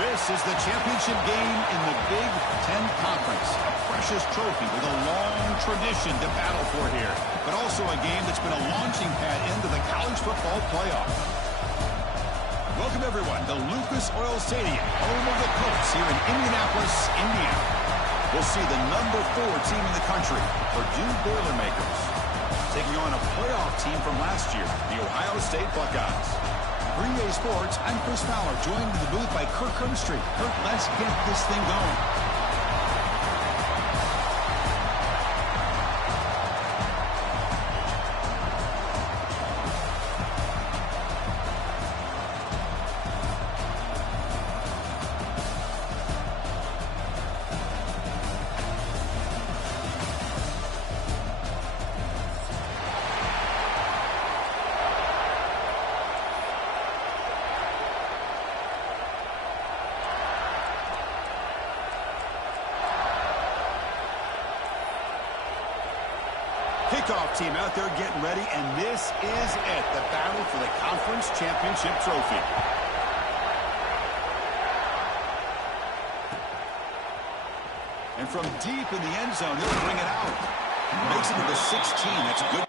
This is the championship game in the Big Ten Conference. A precious trophy with a long tradition to battle for here. But also a game that's been a launching pad into the college football playoff. Welcome, everyone, to Lucas Oil Stadium, home of the Colts here in Indianapolis, Indiana. We'll see the number 4 team in the country, Purdue Boilermakers, taking on a playoff team from last year, the Ohio State Buckeyes. Green Day Sports, I'm Chris Fowler, joined in the booth by Kirk Herbstreit. Kirk, let's get this thing going. Kickoff team out there getting ready, and this is it, the battle for the conference championship trophy. And from deep in the end zone, he'll bring it out. Makes it to the 16. That's good.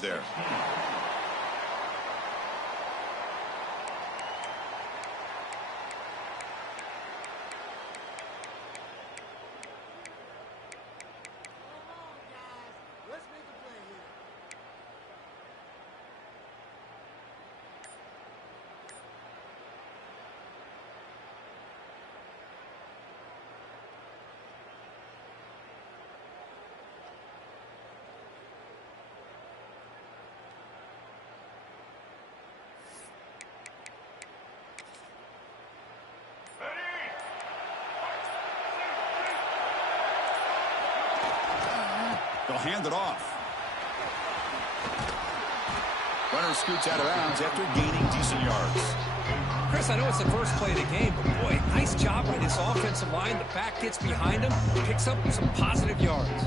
There. They'll hand it off. Runner scoots out of bounds after gaining decent yards. Chris, I know it's the first play of the game, but boy, nice job by this offensive line. The back gets behind him, picks up some positive yards.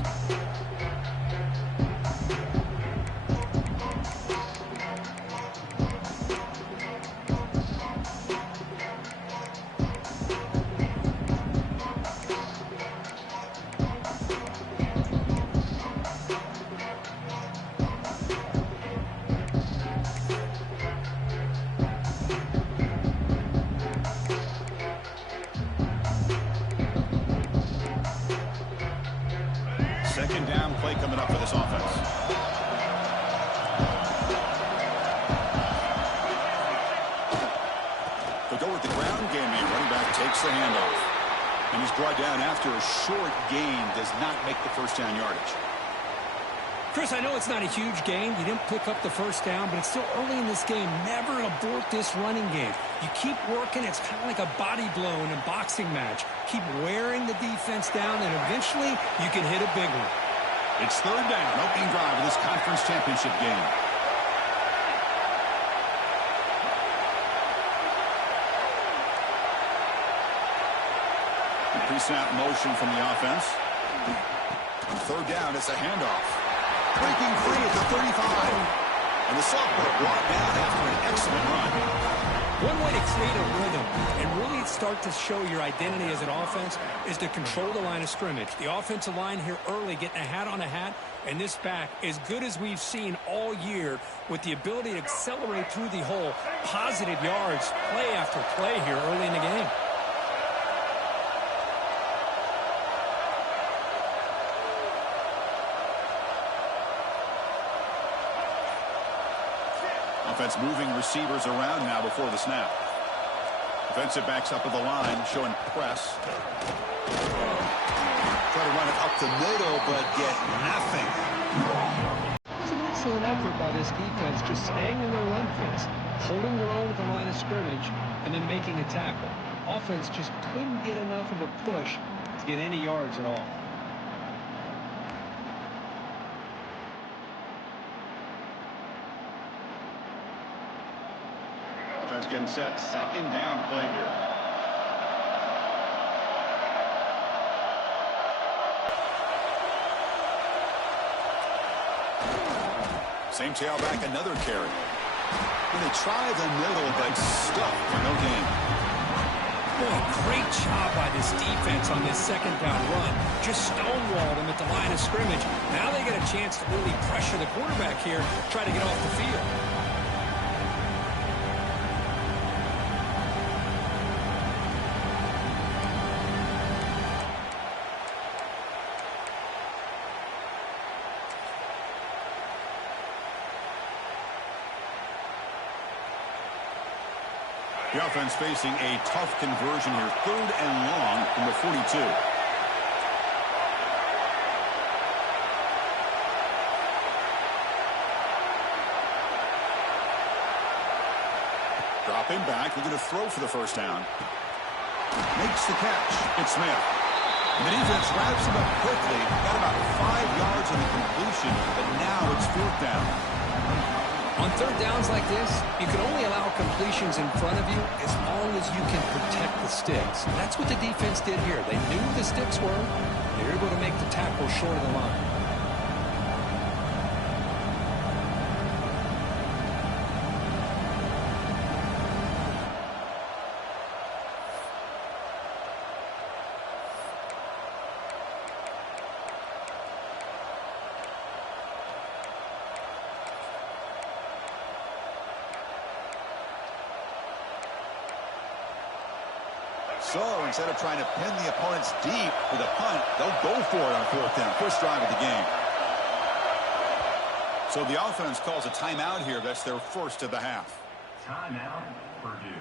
Second down play coming up for this offense. They'll go with the ground game here. Running back takes the handoff. And he's brought down after a short gain. Does not make the first down yardage. Chris, I know it's not a huge game. You didn't pick up the first down, but it's still early in this game. Never abort this running game. You keep working. It's kind of like a body blow in a boxing match. Keep wearing the defense down, and eventually you can hit a big one. It's third down. Opening drive of this conference championship game. Pre-snap motion from the offense. Third down, it's a handoff. Breaking free at the 35. And the sophomore brought down after an excellent run. One way to create a rhythm and really start to show your identity as an offense is to control the line of scrimmage. The offensive line here early getting a hat on a hat, and this back as good as we've seen all year with the ability to accelerate through the hole. Positive yards, play after play here early in the game. Offense moving receivers around now before the snap. Defensive backs up at the line, showing press. Try to run it up the middle, but get nothing. It's an excellent effort by this defense, just staying in their run fence, holding their own at the line of scrimmage, and then making a tackle. Offense just couldn't get enough of a push to get any yards at all. Getting set, second down play here. Same tailback, another carry. And they try the middle, but stuck for no gain. Boy, great job by this defense on this second down run. Just stonewalled him at the line of scrimmage. Now they get a chance to really pressure the quarterback here, try to get off the field. The offense facing a tough conversion here. Third and long from the 42. Dropping back, looking to throw for the first down. Makes the catch. It's Smith. And the defense wraps him up quickly. Got about 5 yards on the completion, but now it's fourth down. On third downs like this, you can only allow completions in front of you as long as you can protect the sticks. That's what the defense did here. They knew the sticks were. They were able to make the tackle short of the line. So instead of trying to pin the opponents deep with a punt, they'll go for it on fourth down. First drive of the game. So the offense calls a timeout here. That's their first of the half. Timeout, Purdue.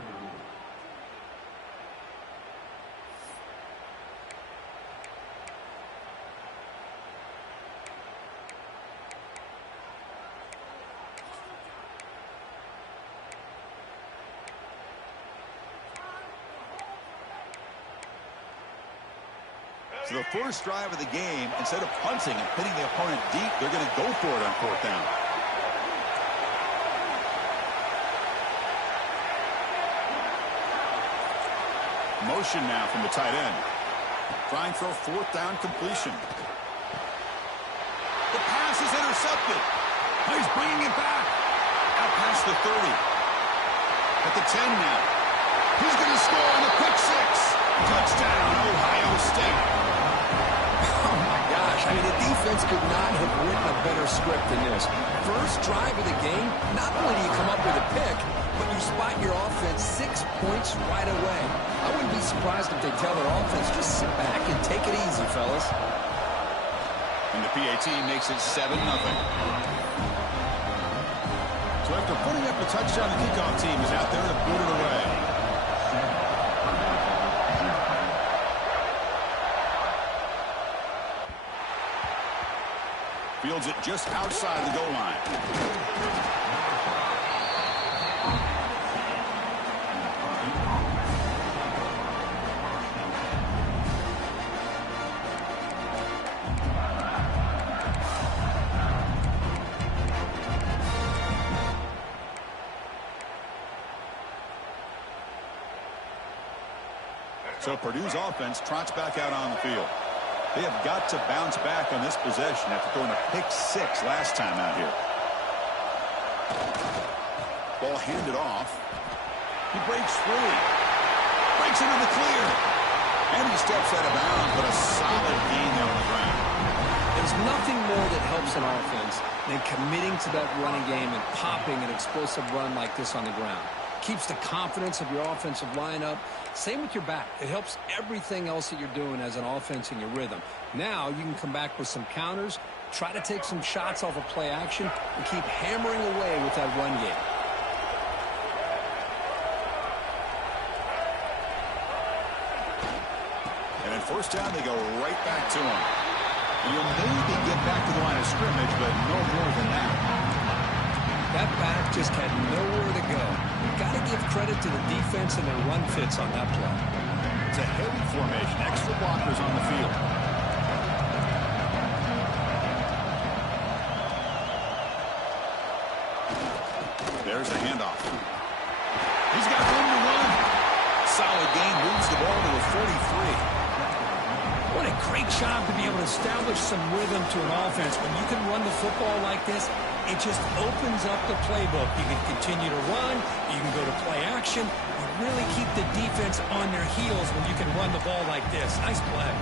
So the first drive of the game, instead of punting and pinning the opponent deep, they're going to go for it on fourth down. Motion now from the tight end. Trying for a fourth down completion. The pass is intercepted. He's bringing it back. Out past the 30. At the 10 now. He's going to score on the pick six. Touchdown, Ohio State. Oh, my gosh. I mean, the defense could not have written a better script than this. First drive of the game, not only do you come up with a pick, but you spot your offense 6 points right away. I wouldn't be surprised if they tell their offense, just sit back and take it easy, fellas. And the PAT makes it 7-0. So after putting up a touchdown, the kickoff team is out there to put it away. Fields it just outside the goal line. So Purdue's offense trots back out on the field. They have got to bounce back on this possession after throwing a pick 6 last time out here. Ball handed off. He breaks free. Breaks into the clear. And he steps out of bounds, but a solid gain there on the ground. There's nothing more that helps an offense than committing to that running game and popping an explosive run like this on the ground. Keeps the confidence of your offensive lineup. Same with your back. It helps everything else that you're doing as an offense in your rhythm. Now you can come back with some counters, try to take some shots off of play action, and keep hammering away with that run game. And at first down, they go right back to him. And you'll maybe get back to the line of scrimmage, but no more than that. That back just had nowhere to go. You've got to give credit to the defense and their run fits on that play. It's a heavy formation. Extra blockers on the field. There's the handoff. He's got room to run. Solid gain, moves the ball to the 43. What a great job to be able to establish some rhythm to an offense. When you can run the football like this, it just opens up the playbook. You can continue to run. You can go to play action. You really keep the defense on their heels when you can run the ball like this. Nice play.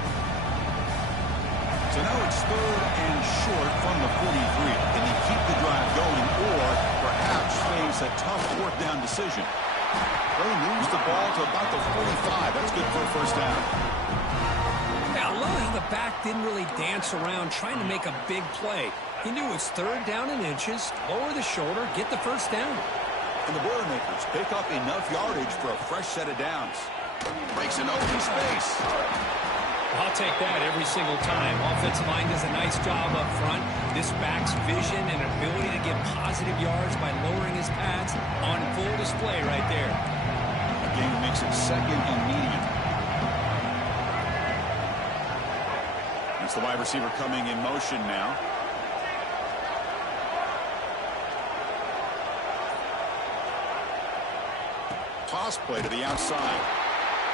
So now it's 3rd and short from the 43. Can he keep the drive going or perhaps face a tough 4th down decision? They moves the ball to about the 45. That's good for a first down. I love how the back didn't really dance around trying to make a big play. He knew it's 3rd down in inches, lower the shoulder, get the first down. And the Boilermakers pick up enough yardage for a fresh set of downs. Breaks an open space. I'll take that every single time. Offensive line does a nice job up front. This back's vision and ability to get positive yards by lowering his pads on full display right there. A game that makes it 2nd and medium. It's the wide receiver coming in motion now. Toss play to the outside.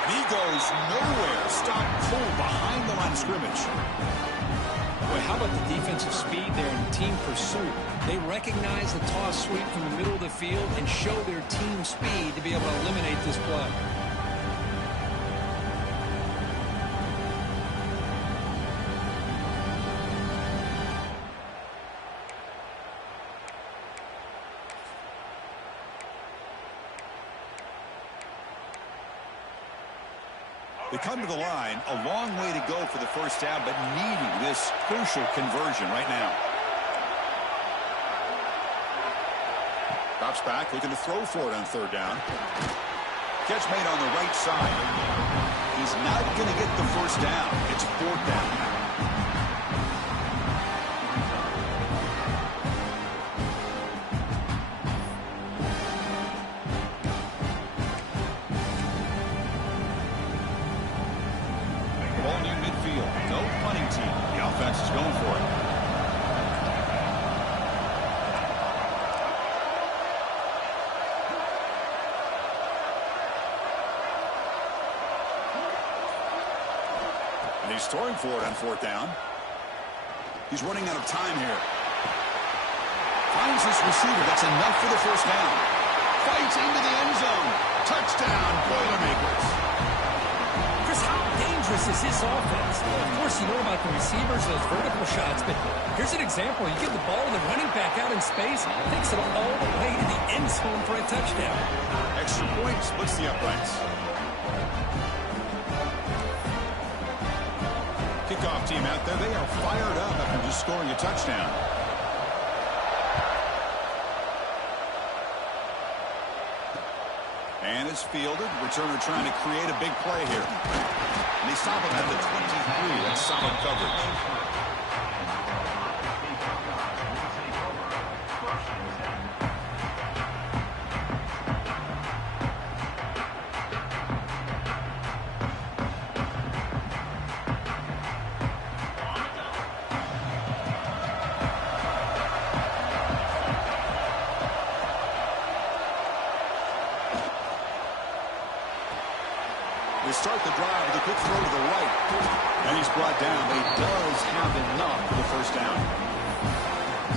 And he goes nowhere. Stop cold behind the line of scrimmage. Boy, how about the defensive speed there in team pursuit? They recognize the toss sweep from the middle of the field and show their team speed to be able to eliminate this play. They come to the line, a long way to go for the first down, but needing this crucial conversion right now. Drops back, looking to throw for it on 3rd down. Catch made on the right side. He's not going to get the first down. It's 4th down. Is going for it. And he's throwing for it on 4th down. He's running out of time here. Finds this receiver. That's enough for the first down. Fights into the end zone. Touchdown, Boilermakers. Chris, how dangerous is this offense? Of course, you know about the receivers, those vertical shots, but here's an example. You get the ball to the running back out in space, takes it all the way to the end zone for a touchdown. Extra point splits the uprights. Kickoff team out there. They are fired up after just scoring a touchdown. And it's fielded. Returner trying to create a big play here. And they stop him at the 23. That's solid coverage. This start the drive with a quick throw to the right. And he's brought down, but he does have enough for the first down.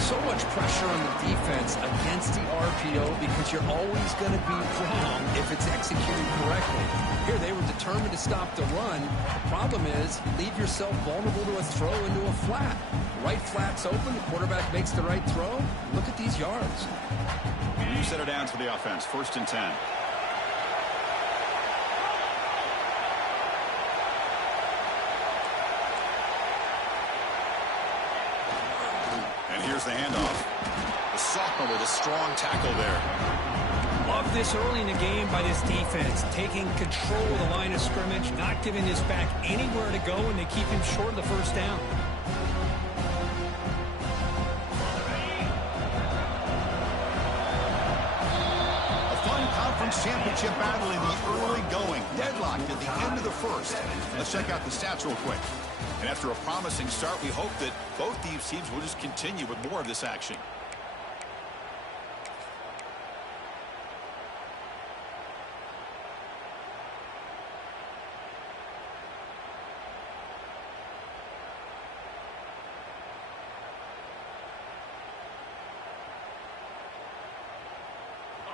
So much pressure on the defense against the RPO because you're always going to be wrong if it's executed correctly. Here, they were determined to stop the run. The problem is, leave yourself vulnerable to a throw into a flat. Right flat's open, the quarterback makes the right throw. Look at these yards. You set it down for the offense, 1st and 10. And here's the handoff. The sophomore with a strong tackle there. Love this early in the game by this defense, taking control of the line of scrimmage, not giving this back anywhere to go, and they keep him short of the first down. Championship battle in the early going. Deadlocked at the end of the first. Let's check out the stats real quick. And after a promising start, we hope that both these teams will just continue with more of this action.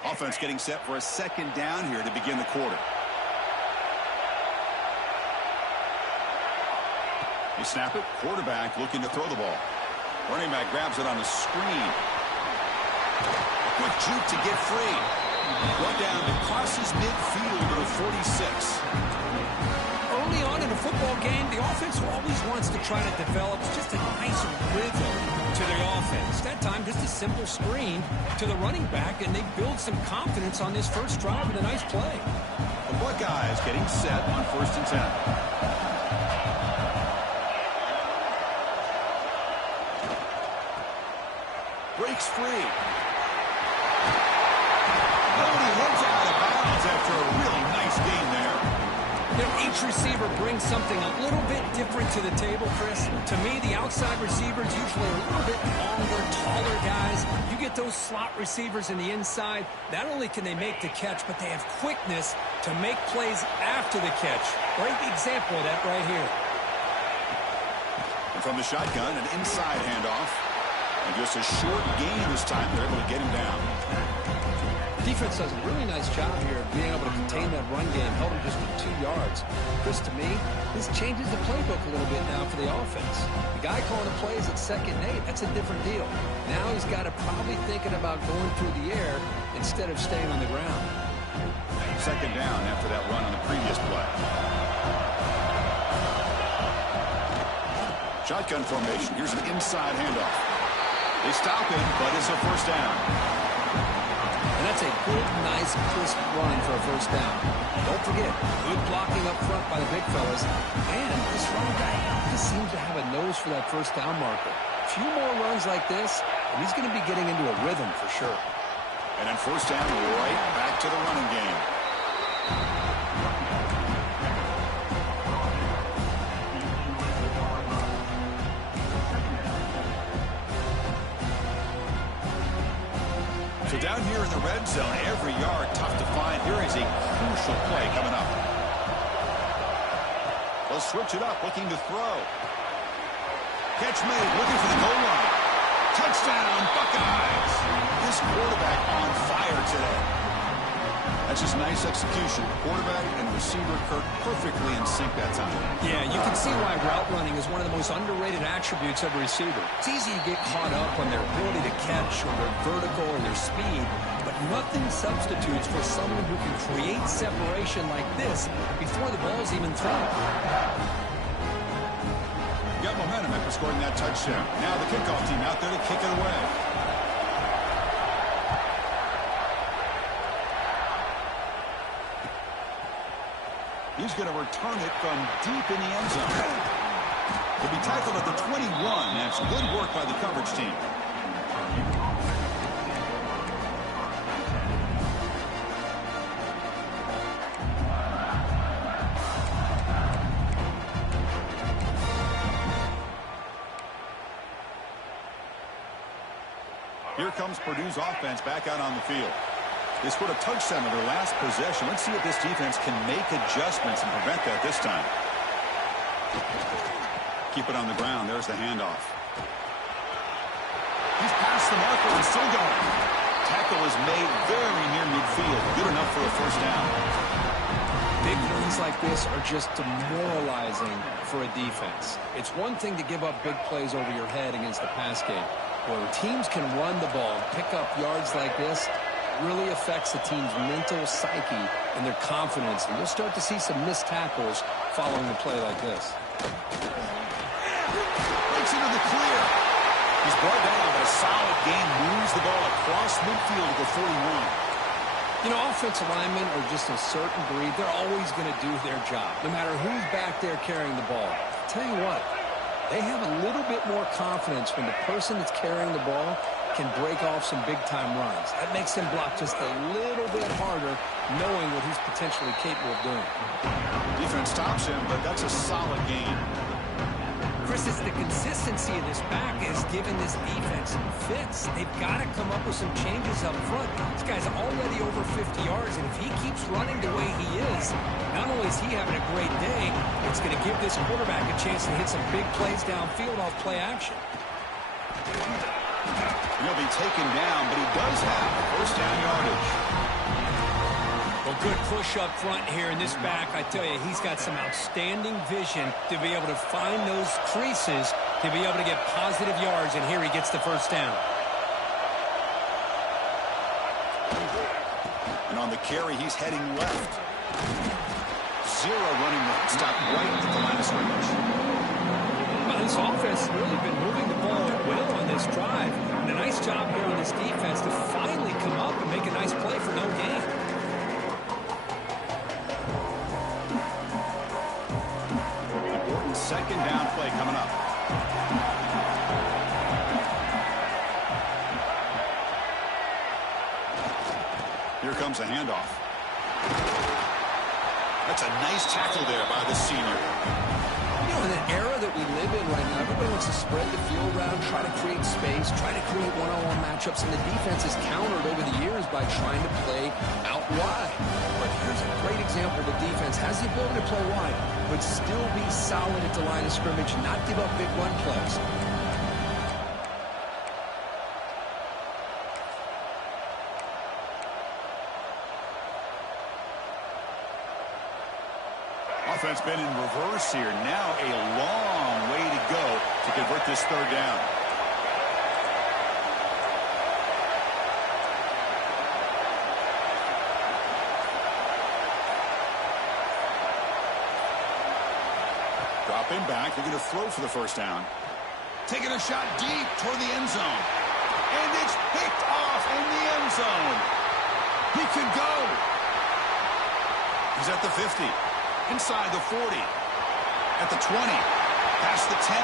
Offense getting set for a 2nd down here to begin the quarter. You snap it. Quarterback looking to throw the ball. Running back grabs it on the screen. A quick juke to get free. Brought down and crosses midfield to the 46. Early on in a football game, the offense always wants to try to develop just a nice rhythm to their offense. That time, just a simple screen to the running back, and they build some confidence on this first drive with a nice play. The Buckeyes getting set on 1st and 10. Breaks free. Nobody hits out of bounds after a really nice game there. You know, each receiver brings something a little bit different to the table, Chris. To me, the outside receivers usually are a little bit longer, taller guys. You get those slot receivers in the inside, not only can they make the catch, but they have quickness to make plays after the catch. Great example of that right here. And from the shotgun, an inside handoff. And just a short gain this time. They're able to get him down. Defense does a really nice job here of being able to contain that run game, held him just with 2 yards. Chris, to me, this changes the playbook a little bit now for the offense. The guy calling the plays at 2nd and 8, that's a different deal. Now he's got to probably thinking about going through the air instead of staying on the ground. 2nd down after that run on the previous play. Shotgun formation. Here's an inside handoff. They stop it, but it's a 1st down. And that's a good, nice, crisp run for a 1st down. Don't forget, good blocking up front by the big fellas. And this running back just seems to have a nose for that 1st down marker. A few more runs like this, and he's going to be getting into a rhythm for sure. And then 1st down, right back to the running game. So down here in the red zone, every yard tough to find. Here is a crucial play coming up. They'll switch it up, looking to throw. Catch made, looking for the goal line. Touchdown, Buckeyes! This quarterback on fire today. That's just nice execution. Quarterback and receiver Kirk perfectly in sync that time. Yeah, you can see why route running is one of the most underrated attributes of a receiver. It's easy to get caught up on their ability to catch or their vertical or their speed, but nothing substitutes for someone who can create separation like this before the ball's even thrown. Got momentum after scoring that touchdown. Now the kickoff team out there to kick it away. He's going to return it from deep in the end zone. He'll be tackled at the 21. That's good work by the coverage team. Here comes Purdue's offense back out on the field. They scored a touchdown in their last possession. Let's see if this defense can make adjustments and prevent that this time. Keep it on the ground. There's the handoff. He's past the marker and still going. Tackle is made very near midfield. Good enough for a first down. Big runs like this are just demoralizing for a defense. It's one thing to give up big plays over your head against the pass game. When teams can run the ball and pick up yards like this, really affects the team's mental psyche and their confidence. And you'll start to see some missed tackles following a play like this. Breaks into the clear. He's brought down, but a solid gain moves the ball across midfield to the 41. You know, offensive linemen are just a certain breed. They're always going to do their job, no matter who's back there carrying the ball. I'll tell you what, they have a little bit more confidence when the person that's carrying the ball can break off some big-time runs. That makes them block just a little bit harder, knowing what he's potentially capable of doing. Defense stops him, but that's a solid gain. Chris, it's the consistency of this back is giving this defense some fits. They've got to come up with some changes up front. This guy's already over 50 yards, and if he keeps running the way he is, not only is he having a great day, it's going to give this quarterback a chance to hit some big plays downfield off play action. He'll be taken down, but he does have first down yardage. Well, good push up front here in this back. I tell you, he's got some outstanding vision to be able to find those creases, to be able to get positive yards, and here he gets the first down. And on the carry, he's heading left. Zero running room. Stop right at the line of scrimmage. Well, this offense has really been moving the ball well on this drive. And a nice job here on this defense to finally come up and make a nice play for no gain. Important second down play coming up. Here comes a handoff. That's a nice tackle there by the senior. You know, in an era that we live in right now, everybody wants to spread the field around, try to create space, try to create one-on-one matchups, and the defense has countered over the years by trying to play out wide. But here's a great example. The defense has the ability to play wide, but still be solid at the line of scrimmage, not give up big run plays. Offense been in reverse here. Now a long way to go to convert this third down. Dropping back. They're going to throw for the first down. Taking a shot deep toward the end zone. And it's picked off in the end zone. He could go. He's at the 50. Inside the 40, at the 20, past the 10,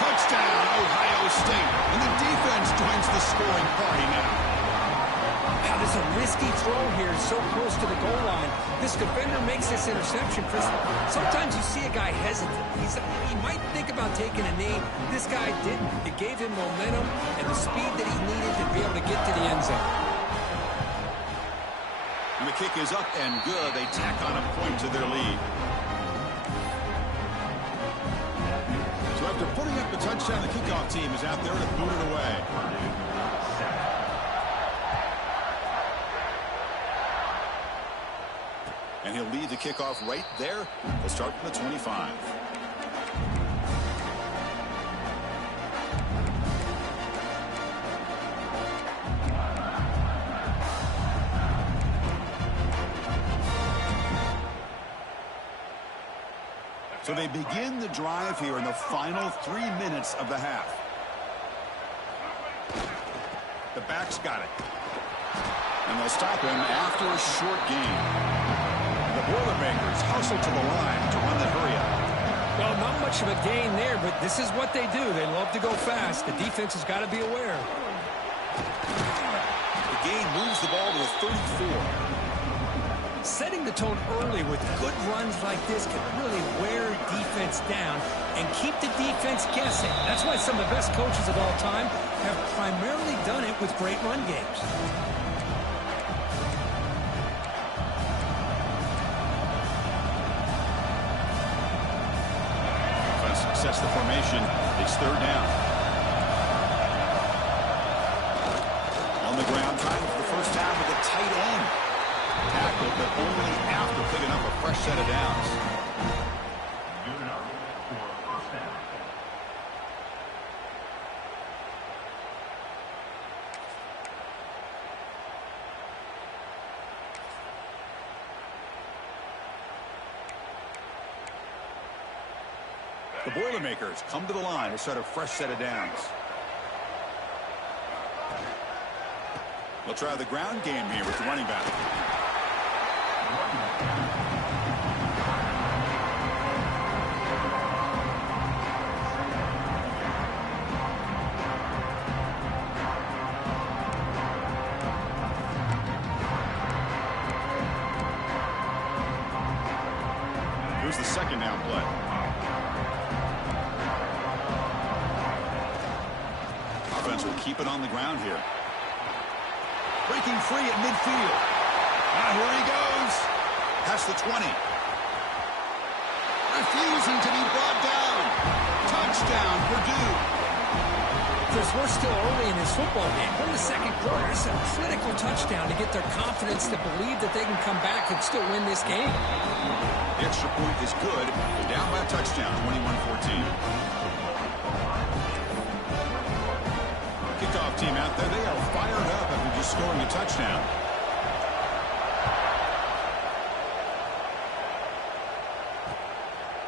touchdown, Ohio State, and the defense joins the scoring party now. Wow, this is a risky throw here, so close to the goal line. This defender makes this interception, Chris. Sometimes you see a guy hesitant. He might think about taking a knee. This guy didn't. It gave him momentum and the speed that he needed to be able to get to the end zone. And the kick is up and good. They tack on a point to their lead. So after putting up the touchdown, the kickoff team is out there to boot it away. And he'll lead the kickoff right there. They'll start from the 25. So they begin the drive here in the final 3 minutes of the half. The back's got it. And they'll stop him after a short gain. The Boilermakers hustle to the line to run the hurry up. Well, not much of a gain there, but this is what they do. They love to go fast. The defense has got to be aware. The gain moves the ball to the 34. Setting the tone early with good runs like this can really wear defense down and keep the defense guessing. That's why some of the best coaches of all time have primarily done it with great run games. sets the formation. It's third down. On the ground, trying for the first down with a tight end. Tackled, but only after picking up a fresh set of downs. Good enough for first down. The Boilermakers come to the line to start a fresh set of downs. They'll try the ground game here with the running back. Here's the second down play. Offense will keep it on the ground here. Breaking free at midfield. Here he goes. Past the 20. Refusing to be brought down. Touchdown, Purdue. Chris, we're still early in this football game. We're in the second quarter. It's a critical touchdown to get their confidence to believe that they can come back and still win this game. The extra point is good. They're down by a touchdown, 21-14. Kickoff team out there. They are fired up after just scoring a touchdown.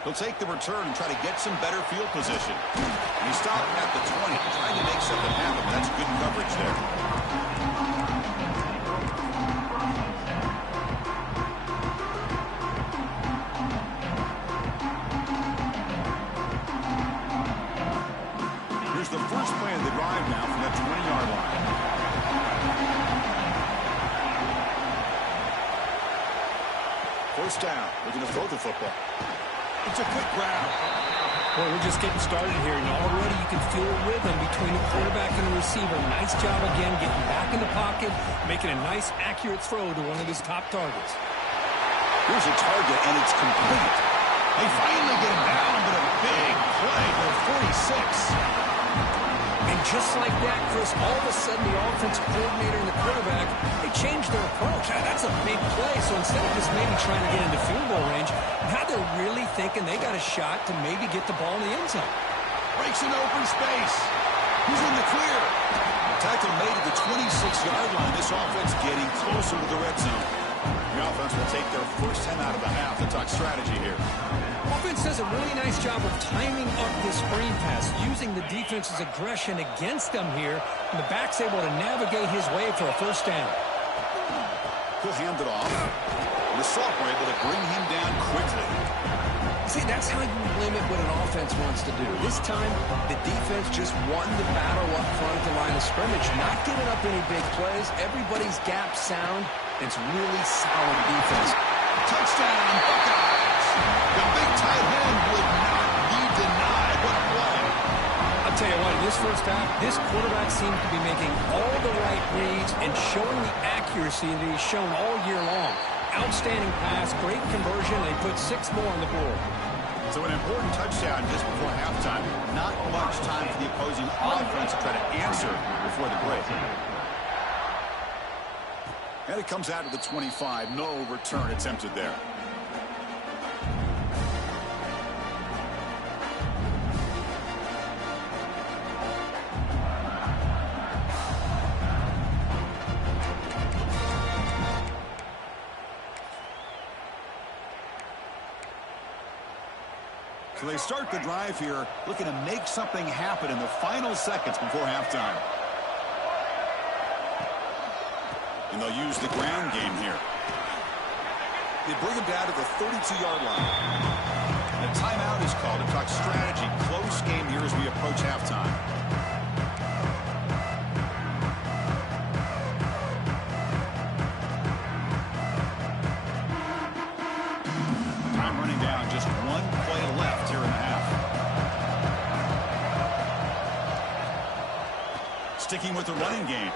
He'll take the return and try to get some better field position. And he stopped at the 20, trying to make something happen. That's good coverage there. The first play of the drive now from that 20-yard line. First down. Looking to throw the football. It's a quick grab. Well, we're just getting started here, and already you can feel a rhythm between the quarterback and the receiver. Nice job again getting back in the pocket, making a nice, accurate throw to one of his top targets. Here's a target, and it's complete. They finally get him down, but a big play for 46. And just like that, Chris, all of a sudden the offensive coordinator and the quarterback, they changed their approach. That's a big play. So instead of just maybe trying to get into field goal range, now they're really thinking they got a shot to maybe get the ball in the end zone. Breaks into open space. He's in the clear. Tackle made at the 26-yard line. This offense getting closer to the red zone. The offense will take their first 10 out of the half. To talk strategy here. Offense does a really nice job of timing up this screen pass, using the defense's aggression against them here, and the back's able to navigate his way for a first down. He'll hand it off. And the sophomore able to bring him down quickly. See, that's how you limit what an offense wants to do. This time, the defense just won the battle up front at the line of scrimmage, not giving up any big plays. Everybody's gap sound. It's really solid defense. Touchdown, Buckeyes! The big tight end would not be denied. What a play. I'll tell you what, in this first half, this quarterback seems to be making all the right reads and showing the accuracy that he's shown all year long. Outstanding pass, great conversion. They put 6 more on the board. So an important touchdown just before halftime. Not much time for the opposing offense to try to answer before the break. And it comes out of the 25. No return attempted there. So they start the drive here, looking to make something happen in the final seconds before halftime. And they'll use the ground game here. They bring him down to the 32-yard line. And a timeout is called to talk strategy. Close game here as we approach halftime. Time running down. Just one play left here in the half. Sticking with the running game.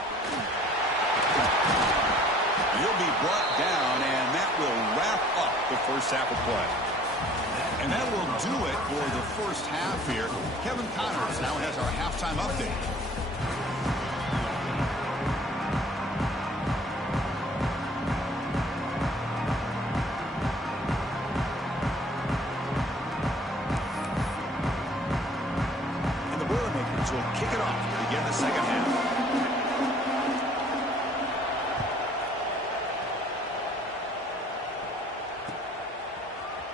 He'll be brought down, and that will wrap up the first half of play. That And that will do it for the first half here. Kevin Connors now has our halftime update. And the Boilermakers will kick it off to begin the second half.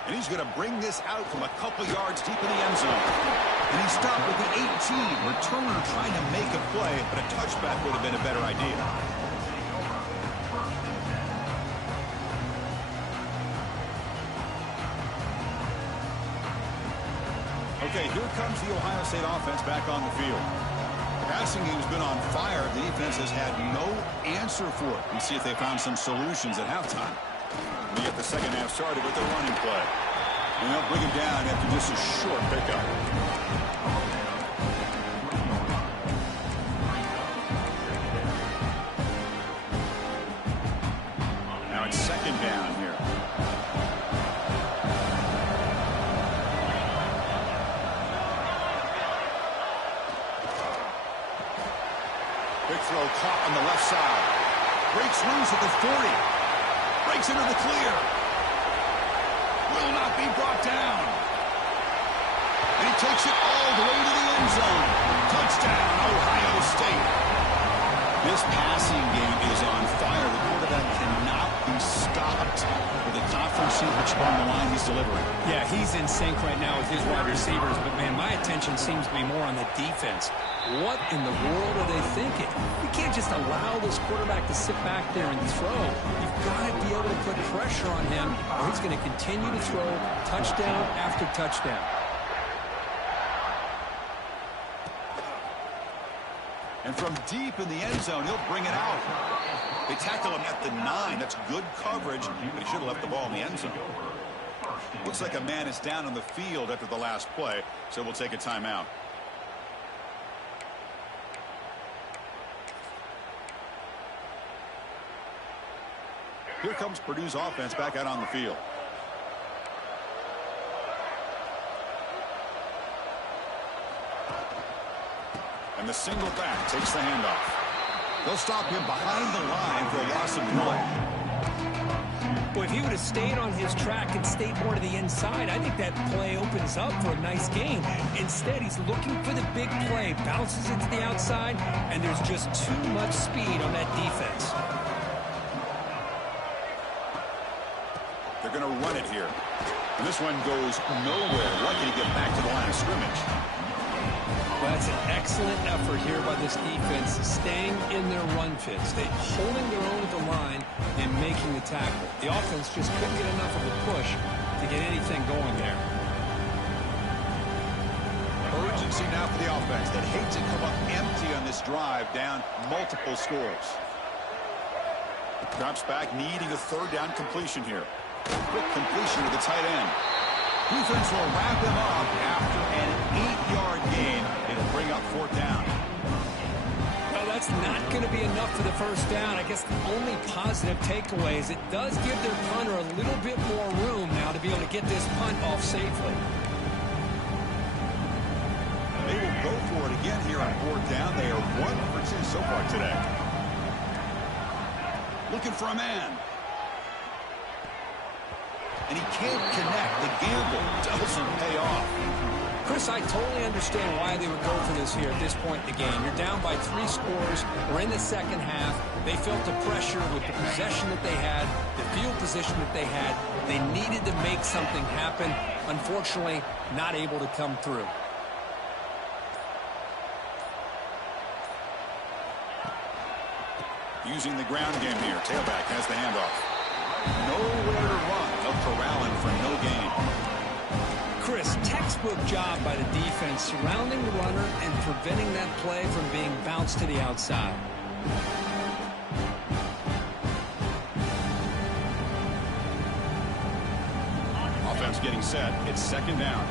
And he's going to bring this out from a couple yards deep in the end zone. And he stopped with the 18. Returner trying to make a play, but a touchback would have been a better idea. Okay, here comes the Ohio State offense back on the field. The passing game's been on fire. The defense has had no answer for it. Let's see if they found some solutions at halftime. We get the second half started with their running play. And they'll bring it down after just a short pickup. Now it's second down here. Big throw caught on the left side. Breaks loose at the 40. Breaks into the clear. Will not be brought down. And he takes it all the way to the end zone. Touchdown, Ohio State. This passing game is on fire. The quarterback cannot be stopped with the conference championship on the line he's delivering. Yeah, he's in sync right now with his wide receivers, but, man, my attention seems to be more on the defense. What in the world are they thinking? You can't just allow this quarterback to sit back there and throw. You've got to be able to put pressure on him, or he's going to continue to throw touchdown after touchdown. And from deep in the end zone, he'll bring it out. They tackle him at the 9. That's good coverage, but he should have left the ball in the end zone. Looks like a man is down on the field after the last play, so we'll take a timeout. Here comes Purdue's offense back out on the field. And the single back takes the handoff. They'll stop him behind the line for a loss of 1. Well, if he would have stayed on his track and stayed more to the inside, I think that play opens up for a nice gain. Instead, he's looking for the big play, bounces it to the outside, and there's just too much speed on that defense. They're going to run it here. And this one goes nowhere. Lucky to get back to the line of scrimmage. Well, that's an excellent effort here by this defense, staying in their run fits. They're holding their own at the line and making the tackle. The offense just couldn't get enough of a push to get anything going there. Urgency now for the offense that hates to come up empty on this drive, down multiple scores. Drops back, needing a third down completion here. Quick completion to the tight end. Defense will wrap him up after an 8-yard gain. It'll bring up fourth down. Well, that's not going to be enough for the first down. I guess the only positive takeaway is it does give their punter a little bit more room now to be able to get this punt off safely. They will go for it again here on fourth down. They are 1 for 2 so far today. Looking for a man. And he can't connect. The gamble doesn't pay off. Chris, I totally understand why they would go for this here at this point in the game. You're down by 3 scores. We're in the second half. They felt the pressure with the possession that they had, the field position that they had. They needed to make something happen. Unfortunately, not able to come through. Using the ground game here. Tailback has the handoff. Nowhere to run. They'll corral him for no gain. Chris, textbook job by the defense surrounding the runner and preventing that play from being bounced to the outside. Offense getting set. It's second down.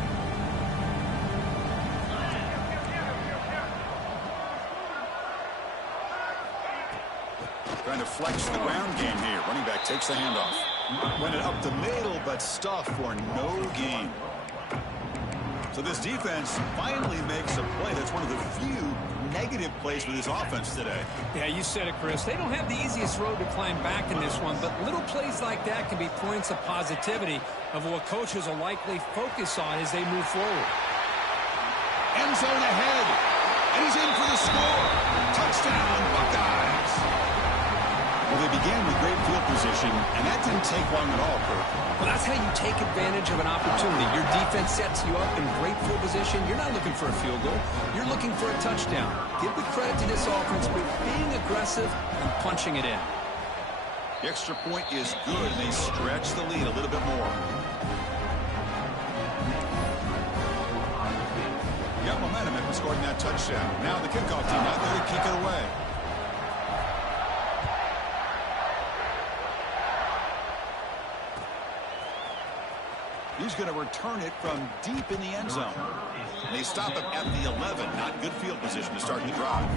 Trying to flex the ground game here. Running back takes the handoff. Went it up the middle, but stuffed for no gain. So this defense finally makes a play. That's one of the few negative plays for this offense today. Yeah, you said it, Chris. They don't have the easiest road to climb back in this one, but little plays like that can be points of positivity of what coaches will likely focus on as they move forward. End zone ahead, and he's in for the score. Touchdown, Buckeyes. Well, they began with great field position, and that didn't take long at all, Kirk. Well, that's how you take advantage of an opportunity. Your defense sets you up in great field position. You're not looking for a field goal. You're looking for a touchdown. Give the credit to this offense for being aggressive and punching it in. The extra point is good, and they stretch the lead a little bit more. Got momentum after scoring that touchdown. Now the kickoff team out there to kick it away. He's going to return it from deep in the end zone. And they stop him at the 11. Not good field position to start the drive.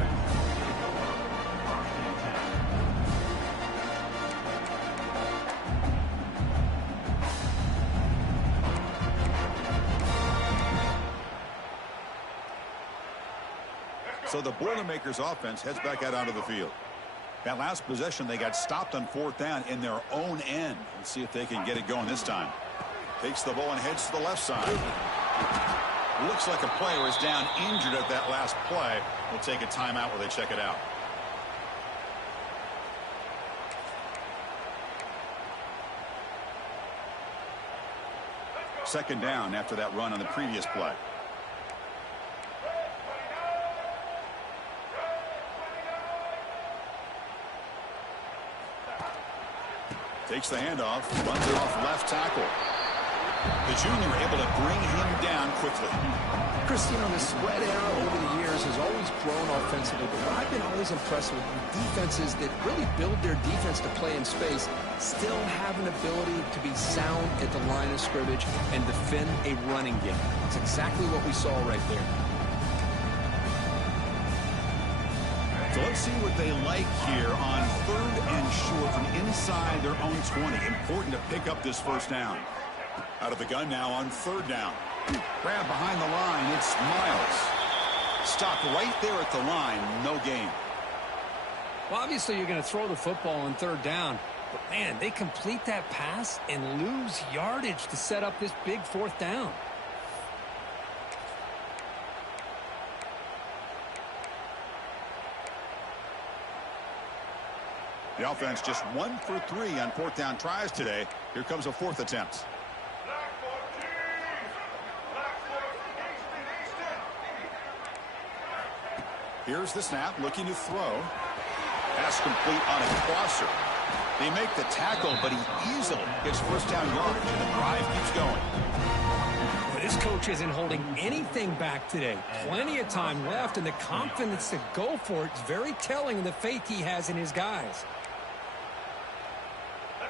So the Boilermakers offense heads back out onto the field. That last possession, they got stopped on 4th down in their own end. Let's see if they can get it going this time. Takes the ball and heads to the left side. Looks like a player is down injured at that last play. We'll take a timeout while they check it out. Second down after that run on the previous play. Takes the handoff, runs it off left tackle. The junior able to bring him down quickly. Chris, you know, the spread era over the years has always grown offensively, but what I've been always impressed with defenses that really build their defense to play in space still have an ability to be sound at the line of scrimmage and defend a running game. It's exactly what we saw right there. So let's see what they like here on 3rd and short from inside their own 20. Important to pick up this first down. Out of the gun now on 3rd down. Grab behind the line. It's Miles. Stopped right there at the line. No gain. Well, obviously you're going to throw the football on 3rd down. But, man, they complete that pass and lose yardage to set up this big 4th down. The offense just 1 for 3 on 4th down tries today. Here comes a 4th attempt. Here's the snap, looking to throw. Pass complete on a crosser. They make the tackle, but he easily gets first down yardage, and the drive keeps going. Well, this coach isn't holding anything back today. Plenty of time left, and the confidence to go for it is very telling of the faith he has in his guys.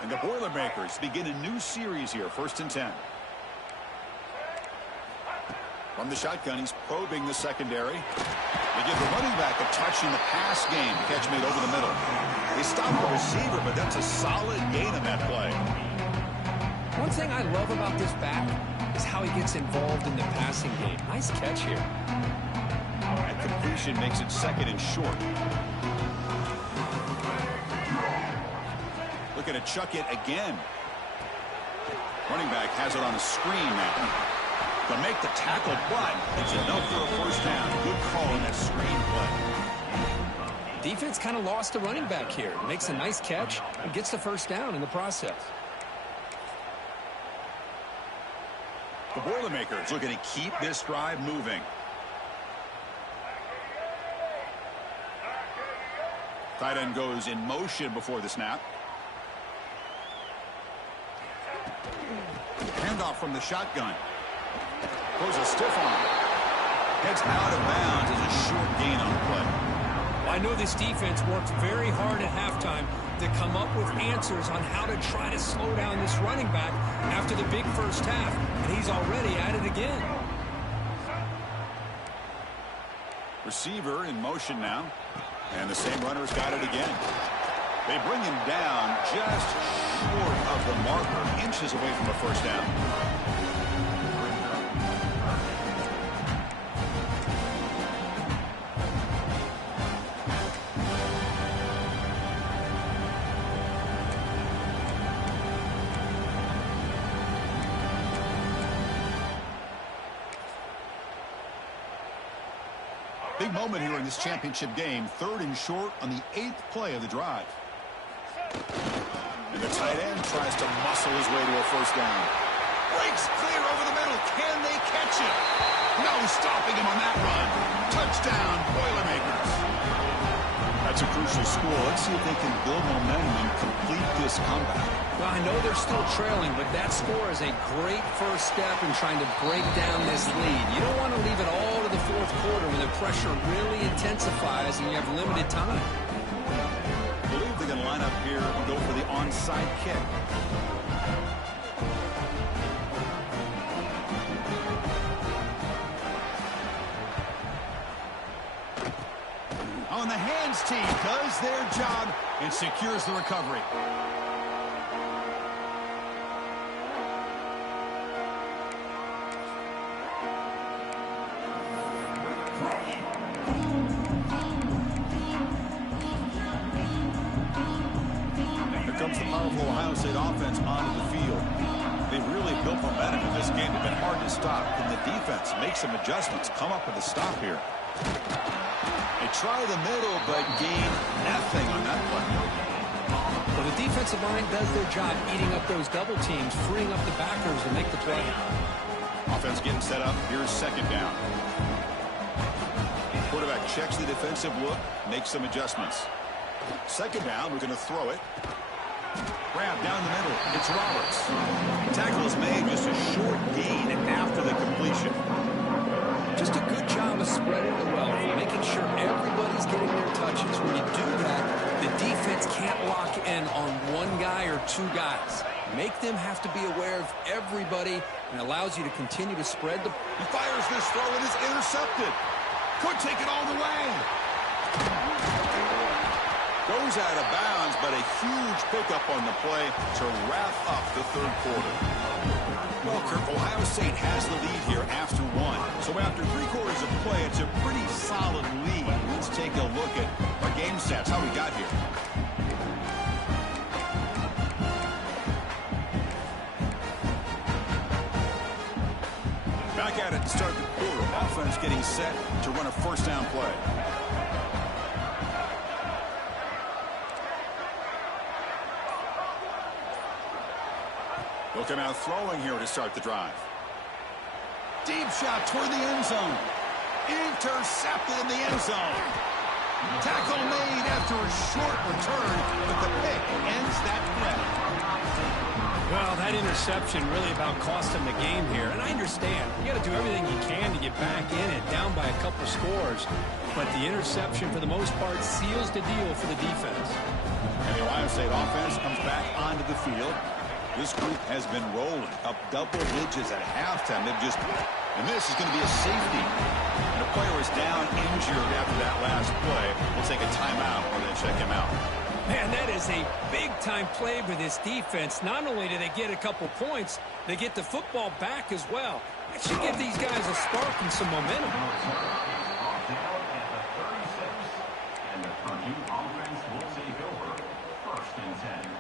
And the Boilermakers begin a new series here, 1st and 10. From the shotgun, he's probing the secondary. They give the running back a touch in the pass game. Catch made over the middle. They stop the receiver, but that's a solid gain on that play. One thing I love about this back is how he gets involved in the passing game. Nice catch here. That completion makes it 2nd and short. Looking to chuck it again. Running back has it on a screen now. To make the tackle, but it's enough for a first down. Good call on that screen play. Defense kind of lost the running back here. Makes a nice catch and gets the first down in the process. The Boilermakers looking to keep this drive moving. Tight end goes in motion before the snap. Handoff from the shotgun. Throws a stiff arm. Heads out of bounds as a short gain on the play. Well, I know this defense worked very hard at halftime to come up with answers on how to try to slow down this running back after the big first half, and he's already at it again. Receiver in motion now, and the same runner's got it again. They bring him down just short of the marker, inches away from a first down. Big moment here in this championship game. 3rd and short on the 8th play of the drive. And the tight end tries to muscle his way to a first down. Breaks clear over the middle. Can they catch it? No stopping him on that run. Touchdown, Boilermakers. That's a crucial score. Let's see if they can build momentum and complete this comeback. Well, I know they're still trailing, but that score is a great first step in trying to break down this lead. You don't want to leave it all to the 4th quarter when the pressure really intensifies and you have limited time. I believe they're going to line up here and go for the onside kick. On the hands team does their job and secures the recovery. Here comes the powerful Ohio State offense onto the field. They've really built momentum in this game. It's been hard to stop. Can the defense make some adjustments, come up with a stop here? They try the middle, but gain nothing on that play. Well, the defensive line does their job eating up those double teams, freeing up the backers to make the play. Offense getting set up. Here's 2nd down. Quarterback checks the defensive look, makes some adjustments. 2nd down, we're going to throw it. Grab down the middle. It's Roberts. Tackle is made, just a short gain after the completion. Just a good job of spreading the wealth, making sure everybody's getting their touches. When you do that, the defense can't lock in on one guy or 2 guys. Make them have to be aware of everybody and allows you to continue to spread the... He fires this throw and is intercepted. Could take it all the way. Goes out of bounds, but a huge pickup on the play to wrap up the 3rd quarter. Well, Kirk, Ohio State has the lead here after 1. So after 3 quarters of play, it's a pretty solid lead. Let's take a look at our game stats, how we got here. Back at it to start the quarter. Offense getting set to run a first down play. They'll come out throwing here to start the drive. Deep shot toward the end zone. Intercepted in the end zone. Tackle made after a short return, but the pick ends that threat. Well, that interception really about cost him the game here. And I understand. You got to do everything you can to get back in it, down by a couple scores. But the interception, for the most part, seals the deal for the defense. And the Ohio State offense comes back onto the field. This group has been rolling up double digits at halftime. And this is going to be a safety. And a player is down injured after that last play. We'll take a timeout or then check him out. Man, that is a big-time play for this defense. Not only do they get a couple points, they get the football back as well. That should give these guys a spark and some momentum. And the Purdue offense will take over 1st and 10.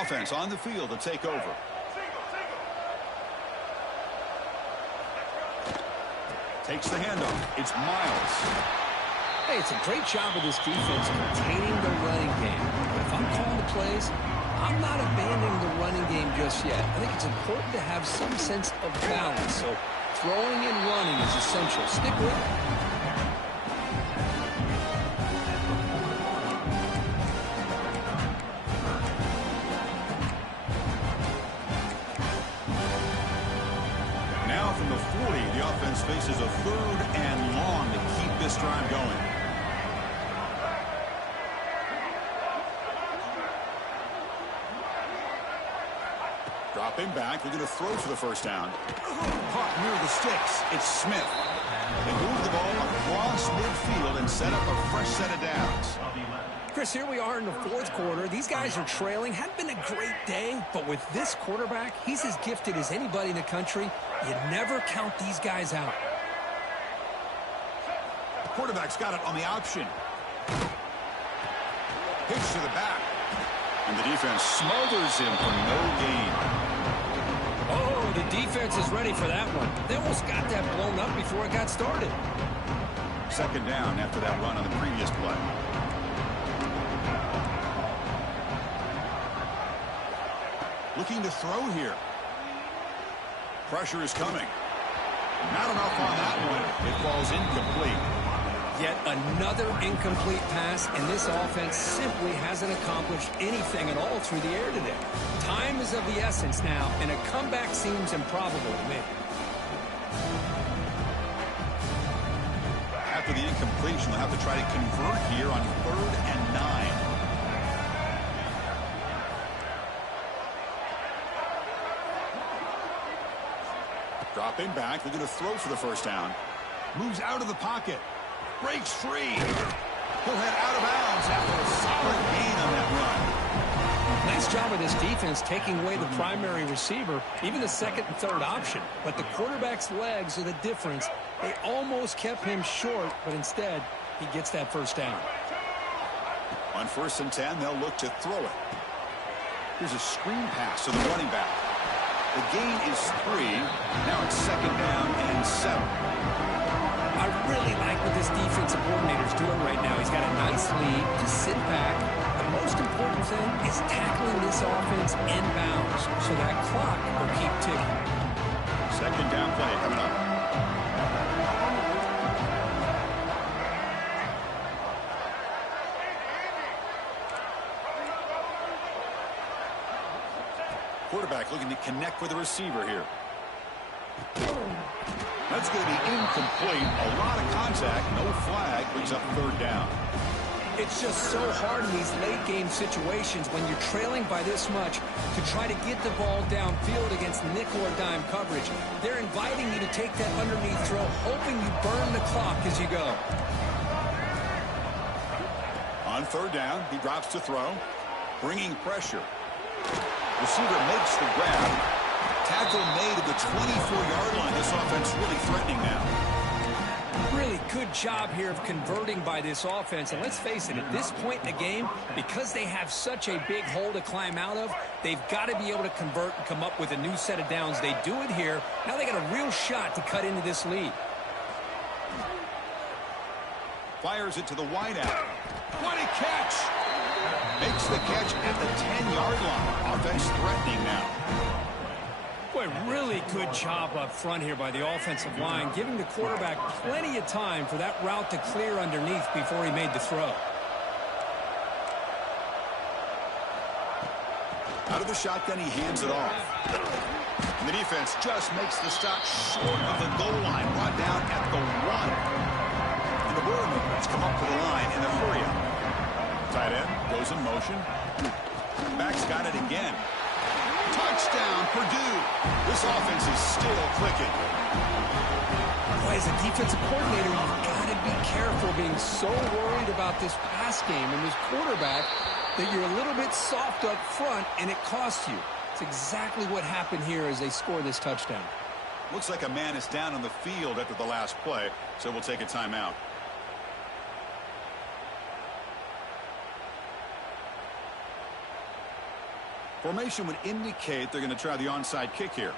Offense on the field to take over. Takes the handoff. It's Miles. Hey, it's a great job of this defense containing the running game. But if I'm calling the plays, I'm not abandoning the running game just yet. I think it's important to have some sense of balance. So throwing and running is essential. Stick with it. Faces a 3rd and long to keep this drive going. Dropping back, they're going to throw for the first down. Caught near the sticks. It's Smith. They move the ball across midfield and set up a fresh set of downs. Chris, here we are in the 4th quarter. These guys are trailing. Hadn't been a great day, but with this quarterback, he's as gifted as anybody in the country. You never count these guys out. Quarterback's got it on the option. Pitch to the back. And the defense smothers him for no gain. Oh, the defense is ready for that one. They almost got that blown up before it got started. Second down after that run on the previous play. Looking to throw here. Pressure is coming. Not enough on that one. It falls incomplete. Yet another incomplete pass, and this offense simply hasn't accomplished anything at all through the air today. Time is of the essence now, and a comeback seems improbable to me. After the incompletion, they'll have to try to convert here on 3rd and 9. Dropping back, they're going to throw for the first down. Moves out of the pocket. Breaks free. He'll head out of bounds after a solid gain on that run. Nice job of this defense taking away the primary receiver, even the second and third option. But the quarterback's legs are the difference. They almost kept him short, but instead, he gets that first down. On 1st and 10, they'll look to throw it. Here's a screen pass to the running back. The gain is 3. Now it's 2nd down and 7. I really like what this defensive coordinator is doing right now. He's got a nice lead to sit back. The most important thing is tackling this offense inbounds so that clock will keep ticking. 2nd down play coming up. Quarterback looking to connect with the receiver here. That's going to be incomplete. A lot of contact. No flag. Brings up 3rd down. It's just so hard in these late-game situations when you're trailing by this much to try to get the ball downfield against nickel or dime coverage. They're inviting you to take that underneath throw, hoping you burn the clock as you go. On 3rd down, he drops to throw. Bringing pressure. Receiver makes the grab. Tackle made at the 24-yard line. This offense really threatening now. Really good job here of converting by this offense. And let's face it, at this point in the game, because they have such a big hole to climb out of, they've got to be able to convert and come up with a new set of downs. They do it here. Now they got a real shot to cut into this lead. Fires it to the wideout. What a catch! Makes the catch at the 10-yard line. Offense threatening now. Boy, really good job up front here by the offensive line, giving the quarterback plenty of time for that route to clear underneath before he made the throw. Out of the shotgun, he hands it off. And the defense just makes the stop short of the goal line, brought down at the 1. And the Boilermakers come up to the line in the hurry-up. Tight end goes in motion. Back's got it again. Touchdown, Purdue. This offense is still clicking. Boy, as a defensive coordinator, you've got to be careful being so worried about this pass game and this quarterback that you're a little bit soft up front and it costs you. It's exactly what happened here as they score this touchdown. Looks like a man is down on the field after the last play, so we'll take a timeout. Formation would indicate they're going to try the onside kick here.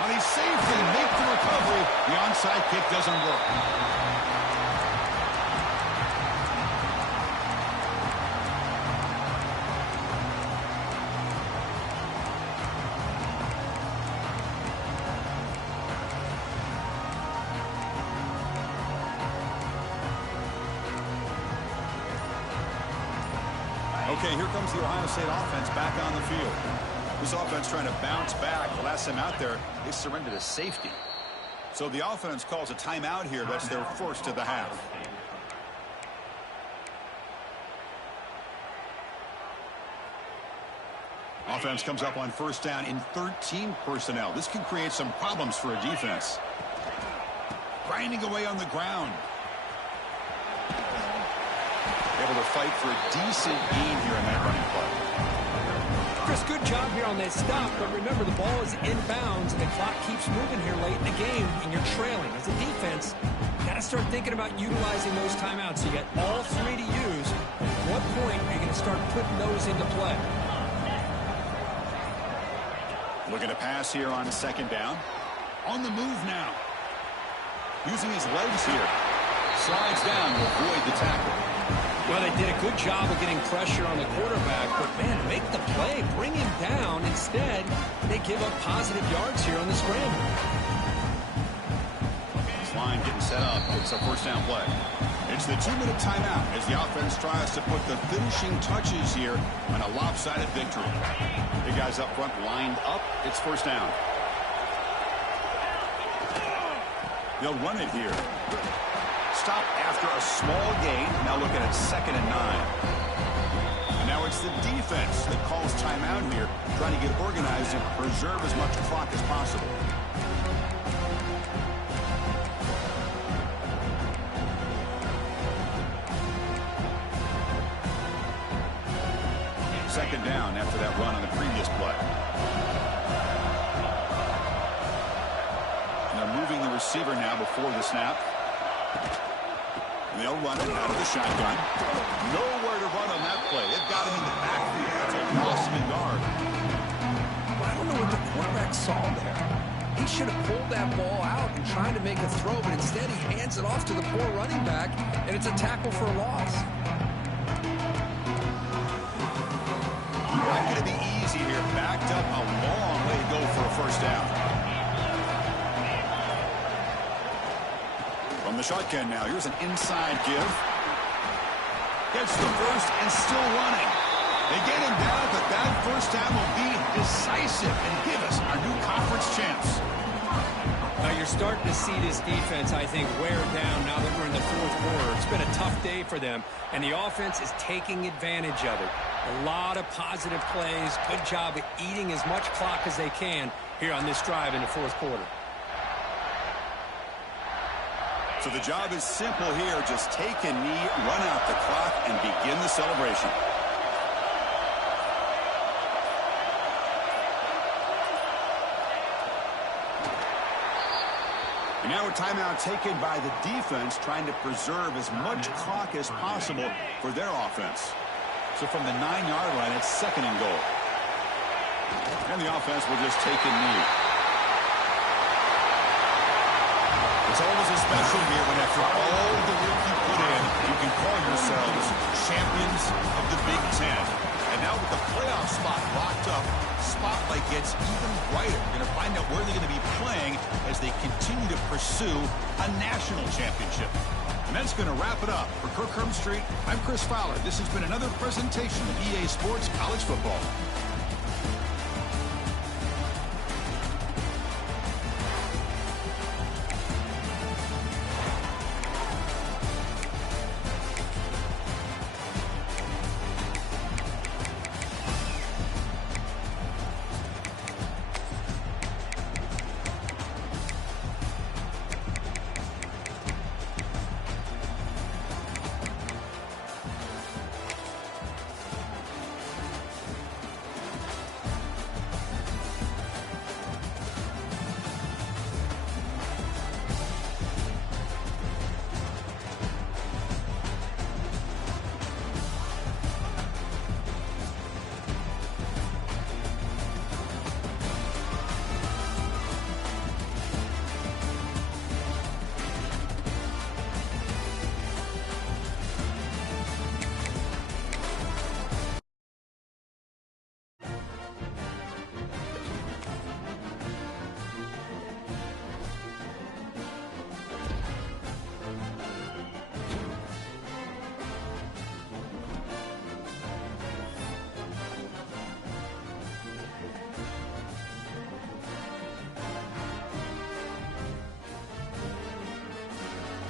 On his safety, make the recovery. The onside kick doesn't work. Okay, here comes the Ohio State offense back on the field. This offense trying to bounce back. The last time out there, they surrendered a safety. So the offense calls a timeout here. That's their first of the half. Offense comes up on 1st down in 13 personnel. This can create some problems for a defense. Grinding away on the ground. Able to fight for a decent gain here in that running play. Defense, good job here on that stop, but remember the ball is inbounds and the clock keeps moving here late in the game and you're trailing. As a defense, you got to start thinking about utilizing those timeouts. You got all three to use. At what point are you going to start putting those into play? Looking to pass here on second down. On the move now. Using his legs here. Slides down to avoid the tackle. Well, they did a good job of getting pressure on the quarterback, but, man, make the play, bring him down. Instead, they give up positive yards here on the scramble. This line getting set up. It's a first down play. It's the 2-minute timeout as the offense tries to put the finishing touches here on a lopsided victory. The guys up front lined up. It's first down. They'll run it here. Stop after a small gain. Now looking at 2nd and 9. And now it's the defense that calls timeout here, trying to get organized and preserve as much clock as possible. Second down after that run on the previous play. And they're moving the receiver now before the snap. And they'll run it out of the shotgun. Nowhere to run on that play. They've got him in the backfield. That's a loss of a yard. I don't know what the quarterback saw there. He should have pulled that ball out and tried to make a throw, but instead he hands it off to the poor running back, and it's a tackle for a loss. Not going to be easy here. Backed up a long way to go for a first down. From the shotgun now, here's an inside give. Gets the first and still running. They get him down, but that first down will be decisive and give us our new conference champs. Now you're starting to see this defense, I think, wear down now that we're in the fourth quarter. It's been a tough day for them, and the offense is taking advantage of it. A lot of positive plays. Good job of eating as much clock as they can here on this drive in the fourth quarter. So the job is simple here. Just take a knee, run out the clock, and begin the celebration. And now a timeout taken by the defense, trying to preserve as much clock as possible for their offense. So from the 9-yard line, it's 2nd and goal. And the offense will just take a knee. It's always a special year when after all the work you put in, you can call yourselves champions of the Big Ten. And now with the playoff spot locked up, spotlight gets even brighter. We're going to find out where they're going to be playing as they continue to pursue a national championship. And that's going to wrap it up. For Kirk Street, I'm Chris Fowler. This has been another presentation of EA Sports College Football.